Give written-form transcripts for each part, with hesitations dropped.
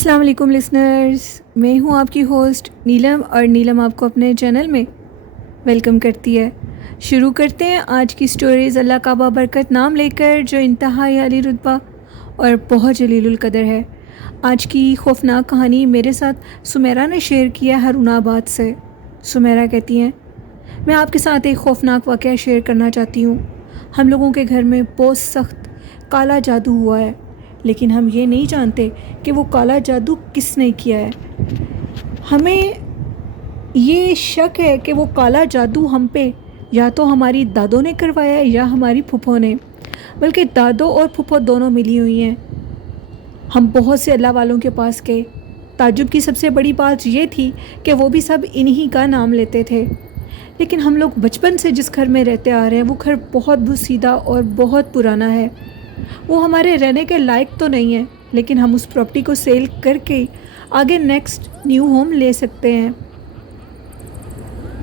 السلام علیکم لسنرز، میں ہوں آپ کی ہوسٹ نیلم، اور نیلم آپ کو اپنے چینل میں ویلکم کرتی ہے۔ شروع کرتے ہیں آج کی سٹوریز اللہ کا بابرکت نام لے کر، جو انتہائی عالی رتبہ اور بہت جلیل القدر ہے۔ آج کی خوفناک کہانی میرے ساتھ سمیرہ نے شیئر کیا ہے ہارون آباد سے۔ سمیرہ کہتی ہیں، میں آپ کے ساتھ ایک خوفناک واقعہ شیئر کرنا چاہتی ہوں۔ ہم لوگوں کے گھر میں بہت سخت کالا جادو ہوا ہے، لیکن ہم یہ نہیں جانتے کہ وہ کالا جادو کس نے کیا ہے۔ ہمیں یہ شک ہے کہ وہ کالا جادو ہم پہ یا تو ہماری دادوں نے کروایا ہے یا ہماری پھپھو نے، بلکہ دادو اور پھپھو دونوں ملی ہوئی ہیں۔ ہم بہت سے اللہ والوں کے پاس گئے۔ تعجب کی سب سے بڑی بات یہ تھی کہ وہ بھی سب انہی کا نام لیتے تھے، لیکن ہم لوگ بچپن سے جس گھر میں رہتے آ رہے ہیں وہ گھر بہت بسیدہ اور بہت پرانا ہے۔ وہ ہمارے رہنے کے لائق تو نہیں ہے، لیکن ہم اس پراپرٹی کو سیل کر کے آگے نیکسٹ نیو ہوم لے سکتے ہیں۔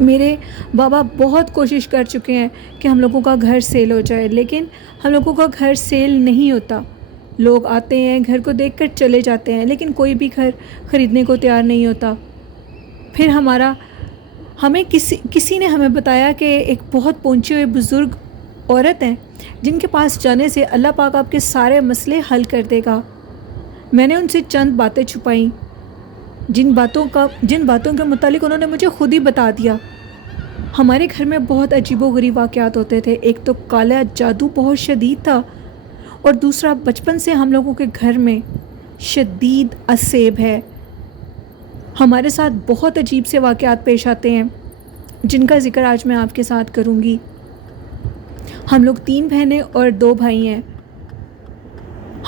میرے بابا بہت کوشش کر چکے ہیں کہ ہم لوگوں کا گھر سیل ہو جائے، لیکن ہم لوگوں کا گھر سیل نہیں ہوتا۔ لوگ آتے ہیں، گھر کو دیکھ کر چلے جاتے ہیں، لیکن کوئی بھی گھر خریدنے کو تیار نہیں ہوتا۔ پھر ہمیں کسی نے ہمیں بتایا کہ ایک بہت پہنچے ہوئے بزرگ عورت ہیں جن کے پاس جانے سے اللہ پاک آپ کے سارے مسئلے حل کر دے گا۔ میں نے ان سے چند باتیں چھپائیں، جن باتوں کے متعلق انہوں نے مجھے خود ہی بتا دیا۔ ہمارے گھر میں بہت عجیب و غریب واقعات ہوتے تھے۔ ایک تو کالا جادو بہت شدید تھا، اور دوسرا بچپن سے ہم لوگوں کے گھر میں شدید اسیب ہے۔ ہمارے ساتھ بہت عجیب سے واقعات پیش آتے ہیں جن کا ذکر آج میں آپ کے ساتھ کروں گی۔ ہم لوگ 3 بہنیں اور 2 بھائی ہیں۔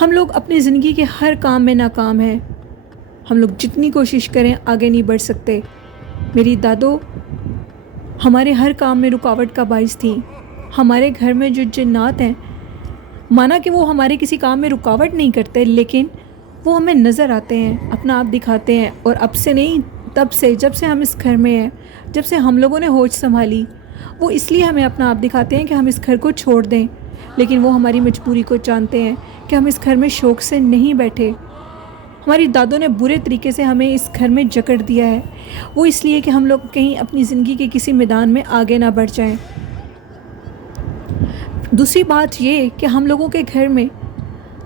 ہم لوگ اپنی زندگی کے ہر کام میں ناکام ہیں۔ ہم لوگ جتنی کوشش کریں آگے نہیں بڑھ سکتے۔ میری دادو ہمارے ہر کام میں رکاوٹ کا باعث تھیں۔ ہمارے گھر میں جو جنات ہیں، مانا کہ وہ ہمارے کسی کام میں رکاوٹ نہیں کرتے، لیکن وہ ہمیں نظر آتے ہیں، اپنا آپ دکھاتے ہیں، اور اب سے نہیں، تب سے، جب سے ہم اس گھر میں ہیں، جب سے ہم لوگوں نے ہوش سنبھالی، وہ اس لیے ہمیں اپنا آپ دکھاتے ہیں کہ ہم اس گھر کو چھوڑ دیں، لیکن وہ ہماری مجبوری کو جانتے ہیں کہ ہم اس گھر میں شوق سے نہیں بیٹھے۔ ہماری دادوں نے برے طریقے سے ہمیں اس گھر میں جکڑ دیا ہے، وہ اس لیے کہ ہم لوگ کہیں اپنی زندگی کے کسی میدان میں آگے نہ بڑھ جائیں۔ دوسری بات یہ کہ ہم لوگوں کے گھر میں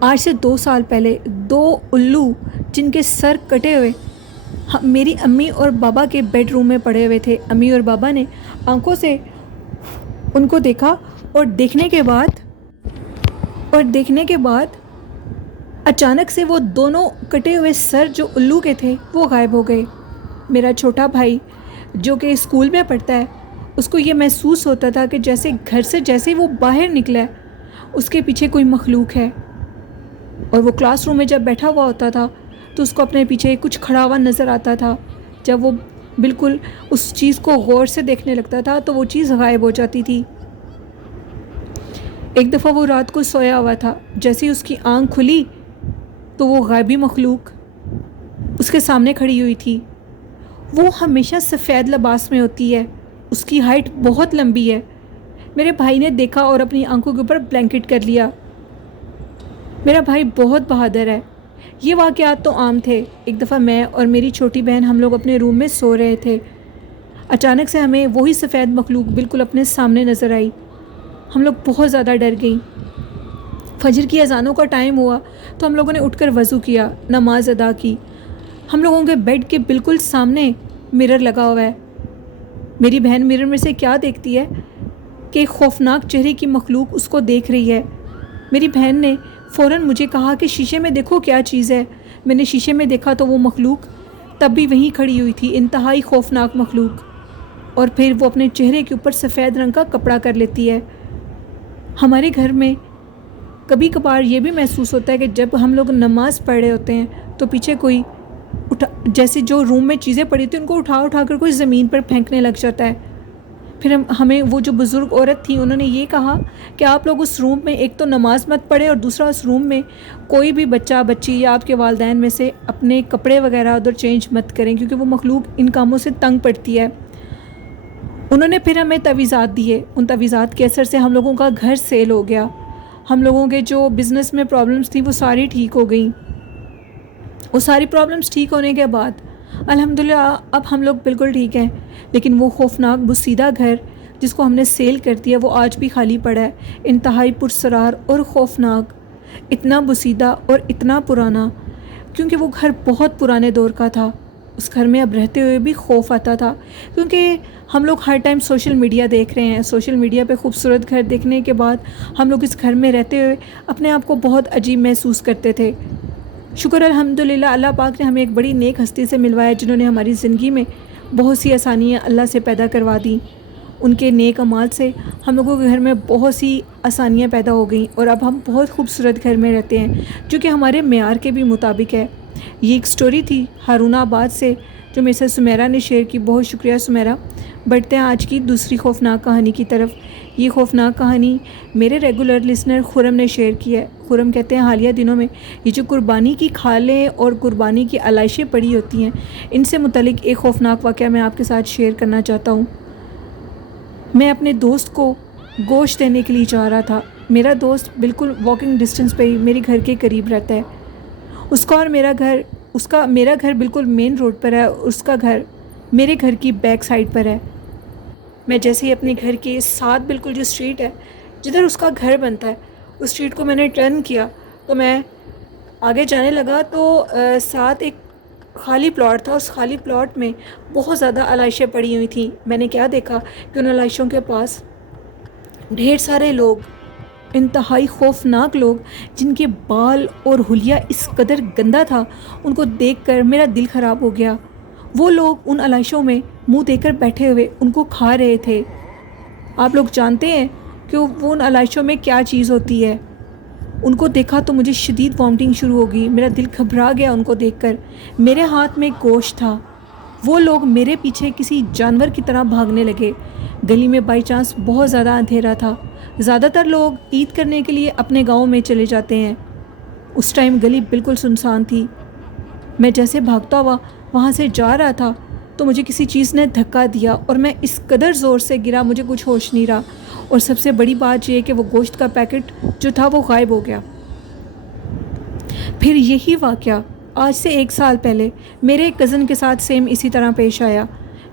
آج سے 2 سال پہلے 2 الو جن کے سر کٹے ہوئے میری امی اور بابا کے بیڈ روم میں پڑے ہوئے تھے۔ امی اور بابا نے آنکھوں سے ان کو دیکھا، اور دیکھنے کے بعد اچانک سے وہ دونوں کٹے ہوئے سر جو الو کے تھے وہ غائب ہو گئے۔ میرا چھوٹا بھائی جو کہ اسکول میں پڑھتا ہے، اس کو یہ محسوس ہوتا تھا کہ جیسے گھر سے جیسے وہ باہر نکلا ہے اس کے پیچھے کوئی مخلوق ہے، اور وہ کلاس روم میں جب بیٹھا ہوا ہوتا تھا تو اس کو اپنے پیچھے کچھ کھڑا ہوا نظر آتا تھا۔ جب وہ بالکل اس چیز کو غور سے دیکھنے لگتا تھا تو وہ چیز غائب ہو جاتی تھی۔ ایک دفعہ وہ رات کو سویا ہوا تھا، جیسے ہی اس کی آنکھ کھلی تو وہ غائبی مخلوق اس کے سامنے کھڑی ہوئی تھی۔ وہ ہمیشہ سفید لباس میں ہوتی ہے، اس کی ہائٹ بہت لمبی ہے۔ میرے بھائی نے دیکھا اور اپنی آنکھوں کے اوپر بلینکٹ کر لیا۔ میرا بھائی بہت بہادر ہے۔ یہ واقعات تو عام تھے۔ ایک دفعہ میں اور میری چھوٹی بہن ہم لوگ اپنے روم میں سو رہے تھے، اچانک سے ہمیں وہی سفید مخلوق بالکل اپنے سامنے نظر آئی۔ ہم لوگ بہت زیادہ ڈر گئیں۔ فجر کی اذانوں کا ٹائم ہوا تو ہم لوگوں نے اٹھ کر وضو کیا، نماز ادا کی۔ ہم لوگوں کے بیڈ کے بالکل سامنے مرر لگا ہوا ہے۔ میری بہن مرر میں سے کیا دیکھتی ہے کہ ایک خوفناک چہرے کی مخلوق اس کو دیکھ رہی ہے۔ میری بہن نے فوراً مجھے کہا کہ شیشے میں دیکھو کیا چیز ہے۔ میں نے شیشے میں دیکھا تو وہ مخلوق تب بھی وہیں کھڑی ہوئی تھی، انتہائی خوفناک مخلوق، اور پھر وہ اپنے چہرے کے اوپر سفید رنگ کا کپڑا کر لیتی ہے۔ ہمارے گھر میں کبھی کبھار یہ بھی محسوس ہوتا ہے کہ جب ہم لوگ نماز پڑھ رہے ہوتے ہیں تو پیچھے کوئی جیسے جو روم میں چیزیں پڑی تھیں ان کو اٹھا کر کوئی زمین پر پھینکنے لگ جاتا ہے۔ پھر ہمیں وہ جو بزرگ عورت تھی انہوں نے یہ کہا کہ آپ لوگ اس روم میں ایک تو نماز مت پڑھیں، اور دوسرا اس روم میں کوئی بھی بچہ بچی یا آپ کے والدین میں سے اپنے کپڑے وغیرہ ادھر چینج مت کریں، کیونکہ وہ مخلوق ان کاموں سے تنگ پڑتی ہے۔ انہوں نے پھر ہمیں تعویذات دیے۔ ان تعویذات کے اثر سے ہم لوگوں کا گھر سیل ہو گیا۔ ہم لوگوں کے جو بزنس میں پرابلمس تھیں وہ ساری ٹھیک ہو گئیں۔ وہ ساری پرابلمس ٹھیک ہونے کے بعد الحمدللہ اب ہم لوگ بالکل ٹھیک ہیں، لیکن وہ خوفناک بوسیدہ گھر جس کو ہم نے سیل کر دیا وہ آج بھی خالی پڑا ہے، انتہائی پرسرار اور خوفناک، اتنا بوسیدہ اور اتنا پرانا، کیونکہ وہ گھر بہت پرانے دور کا تھا۔ اس گھر میں اب رہتے ہوئے بھی خوف آتا تھا، کیونکہ ہم لوگ ہر ٹائم سوشل میڈیا دیکھ رہے ہیں، سوشل میڈیا پہ خوبصورت گھر دیکھنے کے بعد ہم لوگ اس گھر میں رہتے ہوئے اپنے آپ کو بہت عجیب محسوس کرتے تھے۔ شکر الحمدللہ اللہ پاک نے ہمیں ایک بڑی نیک ہستی سے ملوایا، جنہوں نے ہماری زندگی میں بہت سی آسانیاں اللہ سے پیدا کروا دیں۔ ان کے نیک اعمال سے ہم لوگوں کے گھر میں بہت سی آسانیاں پیدا ہو گئیں، اور اب ہم بہت خوبصورت گھر میں رہتے ہیں جو کہ ہمارے معیار کے بھی مطابق ہے۔ یہ ایک سٹوری تھی ہارون آباد سے جو میرے سے سمیرہ نے شیئر کی، بہت شکریہ سمیرہ۔ بڑھتے ہیں آج کی دوسری خوفناک کہانی کی طرف۔ یہ خوفناک کہانی میرے ریگولر لسنر خرم نے شیئر کی ہے۔ خرم کہتے ہیں حالیہ دنوں میں یہ جو قربانی کی کھالیں اور قربانی کی علائشیں پڑی ہوتی ہیں، ان سے متعلق ایک خوفناک واقعہ میں آپ کے ساتھ شیئر کرنا چاہتا ہوں۔ میں اپنے دوست کو گوشت دینے کے لیے جا رہا تھا۔ میرا دوست بالکل واکنگ ڈسٹنس پہ ہی میرے گھر کے قریب رہتا ہے۔ اس کا میرا گھر بالکل مین روڈ پر ہے، اس کا گھر میرے گھر کی بیک سائڈ پر ہے۔ میں جیسے ہی اپنے گھر کے ساتھ بالکل جو اسٹریٹ ہے جدھر اس کا گھر بنتا ہے، اس اسٹریٹ کو میں نے ٹرن کیا تو میں آگے جانے لگا تو ساتھ ایک خالی پلاٹ تھا۔ اس خالی پلاٹ میں بہت زیادہ علائشیں پڑی ہوئی تھیں۔ میں نے کیا دیکھا کہ ان علائشوں کے پاس ڈھیر سارے لوگ، انتہائی خوفناک لوگ، جن کے بال اور حلیہ اس قدر گندا تھا، ان کو دیکھ کر میرا دل خراب ہو گیا۔ وہ لوگ ان علائشوں میں منہ دے کر بیٹھے ہوئے ان کو کھا رہے تھے۔ آپ لوگ جانتے ہیں کہ وہ ان علائشوں میں کیا چیز ہوتی ہے۔ ان کو دیکھا تو مجھے شدید وامٹنگ شروع ہو گئی، میرا دل گھبرا گیا ان کو دیکھ کر۔ میرے ہاتھ میں گوشت تھا۔ وہ لوگ میرے پیچھے کسی جانور کی طرح بھاگنے لگے۔ گلی میں بائی چانس بہت زیادہ اندھیرا تھا۔ زیادہ تر لوگ عید کرنے کے لیے اپنے گاؤں میں چلے جاتے ہیں۔ اس ٹائم گلی بالکل سنسان تھی۔ میں جیسے بھاگتا ہوا وہاں سے جا رہا تھا تو مجھے کسی چیز نے دھکا دیا اور میں اس قدر زور سے گرا، مجھے کچھ ہوش نہیں رہا۔ اور سب سے بڑی بات یہ کہ وہ گوشت کا پیکٹ جو تھا وہ غائب ہو گیا۔ پھر یہی واقعہ آج سے 1 سال پہلے میرے ایک کزن کے ساتھ سیم اسی طرح پیش آیا۔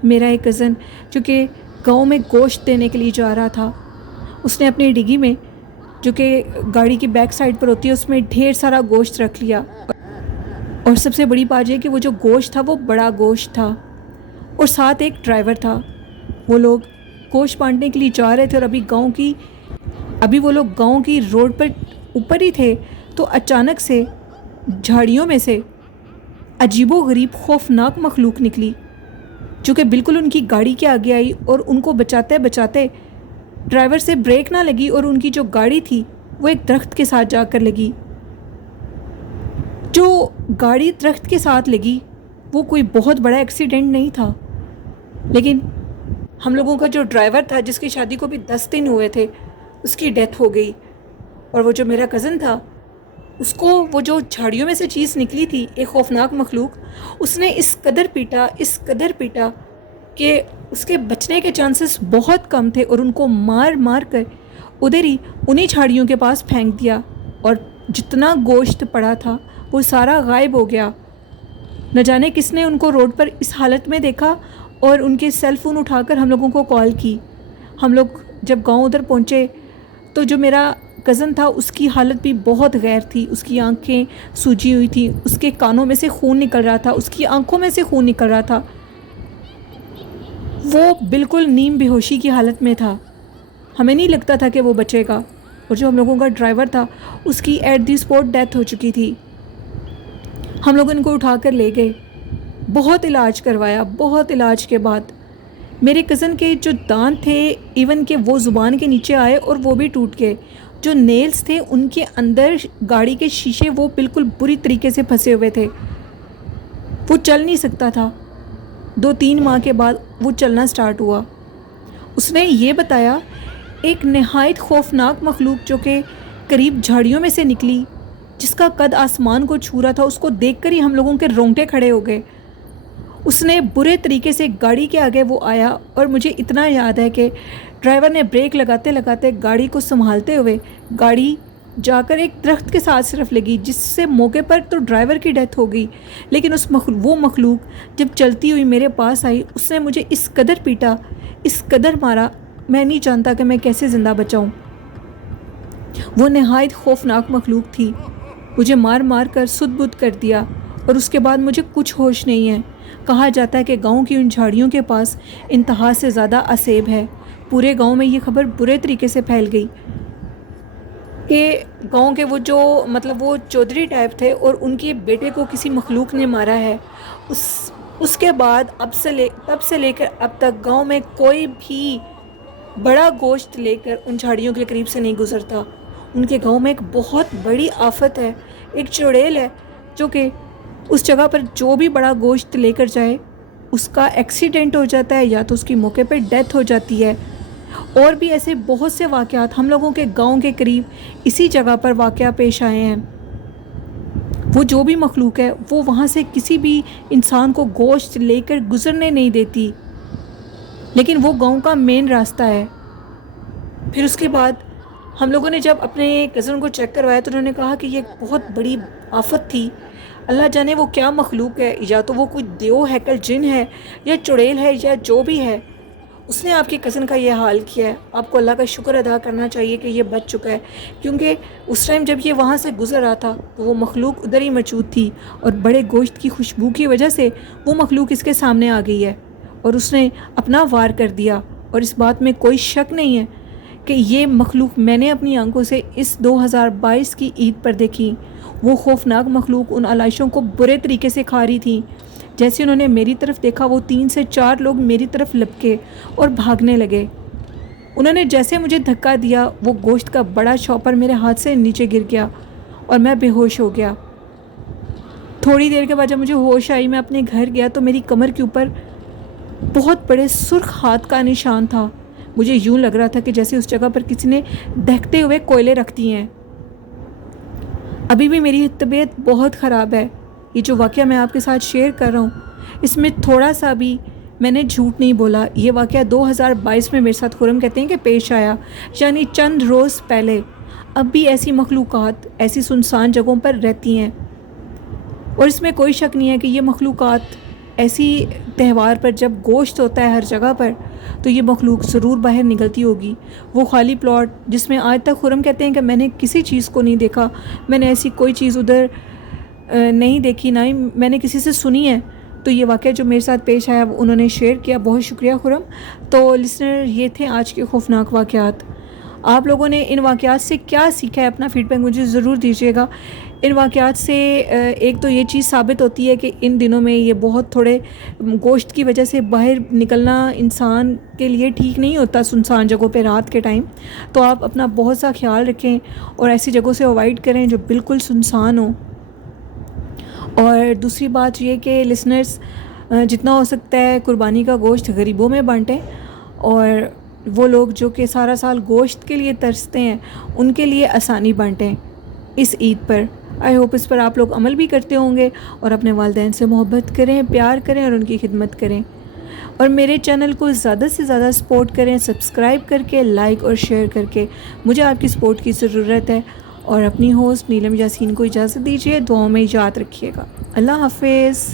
میرا ایک کزن جو کہ گاؤں میں گوشت دینے کے لیے جا رہا تھا، اس نے اپنی ڈگی میں جو کہ گاڑی کی بیک سائڈ پر ہوتی ہے اس میں ڈھیر سارا گوشت رکھ لیا۔ اور سب سے بڑی بات یہ کہ وہ جو گوشت تھا وہ بڑا گوشت تھا، اور ساتھ ایک ڈرائیور تھا۔ وہ لوگ گوشت بانٹنے کے لیے جا رہے تھے، اور ابھی وہ لوگ گاؤں کی روڈ پر اوپر ہی تھے تو اچانک سے جھاڑیوں میں سے عجیب و غریب خوفناک مخلوق نکلی، جو کہ بالکل ان کی گاڑی کے آگے آئی اور ان کو بچاتے بچاتے ڈرائیور سے بریک نہ لگی، اور ان کی جو گاڑی تھی وہ ایک درخت کے ساتھ جا کر لگی۔ جو گاڑی درخت کے ساتھ لگی وہ کوئی بہت بڑا ایکسیڈنٹ نہیں تھا، لیکن ہم لوگوں کا جو ڈرائیور تھا، جس کی شادی کو بھی 10 دن ہوئے تھے، اس کی ڈیتھ ہو گئی۔ اور وہ جو میرا کزن تھا، اس کو وہ جو جھاڑیوں میں سے چیز نکلی تھی، ایک خوفناک مخلوق، اس نے اس قدر پیٹا کہ اس کے بچنے کے چانسز بہت کم تھے، اور ان کو مار مار کر ادھر ہی انہی جھاڑیوں کے پاس پھینک دیا، اور جتنا گوشت پڑا تھا وہ سارا غائب ہو گیا۔ نہ جانے کس نے ان کو روڈ پر اس حالت میں دیکھا اور ان کے سیل فون اٹھا کر ہم لوگوں کو کال کی۔ ہم لوگ جب گاؤں ادھر پہنچے تو جو میرا کزن تھا اس کی حالت بھی بہت غیر تھی۔ اس کی آنکھیں سوجی ہوئی تھیں، اس کے کانوں میں سے خون نکل رہا تھا، اس کی آنکھوں میں سے خون نکل رہا تھا۔ وہ بالکل نیم بے ہوشی کی حالت میں تھا۔ ہمیں نہیں لگتا تھا کہ وہ بچے گا، اور جو ہم لوگوں کا ڈرائیور تھا اس کی ایٹ دی اسپاٹ ڈیتھ ہو چکی تھی۔ ہم لوگ ان کو اٹھا کر لے گئے، بہت علاج کروایا۔ بہت علاج کے بعد میرے کزن کے جو دانت تھے ایون کہ وہ زبان کے نیچے آئے اور وہ بھی ٹوٹ گئے۔ جو نیلز تھے ان کے اندر گاڑی کے شیشے وہ بالکل بری طریقے سے پھنسے ہوئے تھے۔ وہ چل نہیں سکتا تھا۔ 2-3 ماہ کے بعد وہ چلنا سٹارٹ ہوا۔ اس نے یہ بتایا ایک نہایت خوفناک مخلوق جو کہ قریب جھاڑیوں میں سے نکلی، جس کا قد آسمان کو چھو رہا تھا، اس کو دیکھ کر ہی ہم لوگوں کے رونگٹے کھڑے ہو گئے۔ اس نے برے طریقے سے گاڑی کے آگے وہ آیا، اور مجھے اتنا یاد ہے کہ ڈرائیور نے بریک لگاتے لگاتے گاڑی کو سنبھالتے ہوئے گاڑی جا کر ایک درخت کے ساتھ صرف لگی، جس سے موقع پر تو ڈرائیور کی ڈیتھ ہو گئی، لیکن وہ مخلوق جب چلتی ہوئی میرے پاس آئی، اس نے مجھے اس قدر پیٹا، اس قدر مارا، میں نہیں جانتا کہ میں کیسے زندہ بچاؤں۔ وہ نہایت خوفناک مخلوق تھی، مجھے مار مار کر سد بد کر دیا، اور اس کے بعد مجھے کچھ ہوش نہیں ہے۔ کہا جاتا ہے کہ گاؤں کی ان جھاڑیوں کے پاس انتہا سے زیادہ اسیب ہے۔ پورے گاؤں میں یہ خبر برے طریقے سے پھیل گئی کہ گاؤں کے وہ چودھری ٹائپ تھے اور ان کے بیٹے کو کسی مخلوق نے مارا ہے۔ اس کے بعد تب سے لے کر اب تک گاؤں میں کوئی بھی بڑا گوشت لے کر ان جھاڑیوں کے قریب سے نہیں گزرتا۔ ان کے گاؤں میں ایک بہت بڑی آفت ہے، ایک چڑیل ہے، جو کہ اس جگہ پر جو بھی بڑا گوشت لے کر جائے اس کا ایکسیڈنٹ ہو جاتا ہے، یا تو اس کی موقع پہ ڈیتھ ہو جاتی ہے۔ اور بھی ایسے بہت سے واقعات ہم لوگوں کے گاؤں کے قریب اسی جگہ پر واقعہ پیش آئے ہیں۔ وہ جو بھی مخلوق ہے وہ وہاں سے کسی بھی انسان کو گوشت لے کر گزرنے نہیں دیتی، لیکن وہ گاؤں کا مین راستہ ہے۔ پھر اس کے بعد ہم لوگوں نے جب اپنے کزن کو چیک کروایا تو انہوں نے کہا کہ یہ بہت بڑی آفت تھی، اللہ جانے وہ کیا مخلوق ہے، یا تو وہ کوئی دیو ہے، کل جن ہے، یا چڑیل ہے، یا جو بھی ہے، اس نے آپ کے کزن کا یہ حال کیا ہے۔ آپ کو اللہ کا شکر ادا کرنا چاہیے کہ یہ بچ چکا ہے، کیونکہ اس ٹائم جب یہ وہاں سے گزر رہا تھا تو وہ مخلوق ادھر ہی موجود تھی، اور بڑے گوشت کی خوشبو کی وجہ سے وہ مخلوق اس کے سامنے آ گئی ہے اور اس نے اپنا وار کر دیا۔ اور اس بات میں کوئی شک نہیں ہے کہ یہ مخلوق میں نے اپنی آنکھوں سے اس 2022 کی عید پر دیکھی۔ وہ خوفناک مخلوق ان علائشوں کو برے طریقے سے کھا رہی تھی۔ جیسے انہوں نے میری طرف دیکھا، وہ 3 سے 4 لوگ میری طرف لپکے اور بھاگنے لگے۔ انہوں نے جیسے مجھے دھکا دیا، وہ گوشت کا بڑا چاپر میرے ہاتھ سے نیچے گر گیا اور میں بے ہوش ہو گیا۔ تھوڑی دیر کے بعد جب مجھے ہوش آئی، میں اپنے گھر گیا تو میری کمر کے اوپر بہت بڑے سرخ ہاتھ کا نشان تھا۔ مجھے یوں لگ رہا تھا کہ جیسے اس جگہ پر کسی نے دہکتے ہوئے کوئلے رکھ دیے ہیں۔ ابھی بھی میری طبیعت بہت خراب ہے۔ یہ جو واقعہ میں آپ کے ساتھ شیئر کر رہا ہوں، اس میں تھوڑا سا بھی میں نے جھوٹ نہیں بولا۔ یہ واقعہ 2022 میں میرے ساتھ خرم کہتے ہیں کہ پیش آیا، یعنی چند روز پہلے۔ اب بھی ایسی مخلوقات ایسی سنسان جگہوں پر رہتی ہیں، اور اس میں کوئی شک نہیں ہے کہ یہ مخلوقات ایسی تہوار پر جب گوشت ہوتا ہے ہر جگہ پر، تو یہ مخلوق ضرور باہر نکلتی ہوگی۔ وہ خالی پلاٹ جس میں آج تک خرم کہتے ہیں کہ میں نے کسی چیز کو نہیں دیکھا، میں نے ایسی کوئی چیز ادھر نہیں دیکھی، نہ ہی میں نے کسی سے سنی ہے۔ تو یہ واقعہ جو میرے ساتھ پیش آیا وہ انہوں نے شیئر کیا، بہت شکریہ خرم۔ تو لسنر، یہ تھے آج کے خوفناک واقعات۔ آپ لوگوں نے ان واقعات سے کیا سیکھا ہے؟ اپنا فیڈ بیک مجھے ضرور دیجیے گا۔ ان واقعات سے ایک تو یہ چیز ثابت ہوتی ہے کہ ان دنوں میں یہ بہت تھوڑے گوشت کی وجہ سے باہر نکلنا انسان کے لیے ٹھیک نہیں ہوتا سنسان جگہوں پہ رات کے ٹائم۔ تو آپ اپنا بہت سا خیال رکھیں اور ایسی جگہوں سے اوائڈ کریں جو بالکل سنسان ہوں۔ اور دوسری بات یہ کہ لسنرز، جتنا ہو سکتا ہے قربانی کا گوشت غریبوں میں بانٹیں، اور وہ لوگ جو کہ سارا سال گوشت کے لیے ترستے ہیں ان کے لیے آسانی بانٹیں اس عید پر۔ آئی ہوپ اس پر آپ لوگ عمل بھی کرتے ہوں گے، اور اپنے والدین سے محبت کریں، پیار کریں اور ان کی خدمت کریں، اور میرے چینل کو زیادہ سے زیادہ سپورٹ کریں، سبسکرائب کر کے، لائک اور شیئر کر کے۔ مجھے آپ کی سپورٹ کی ضرورت ہے۔ اور اپنی ہوسٹ نیلم یاسین کو اجازت دیجیے، دعاؤں میں یاد رکھیے گا۔ اللہ حافظ۔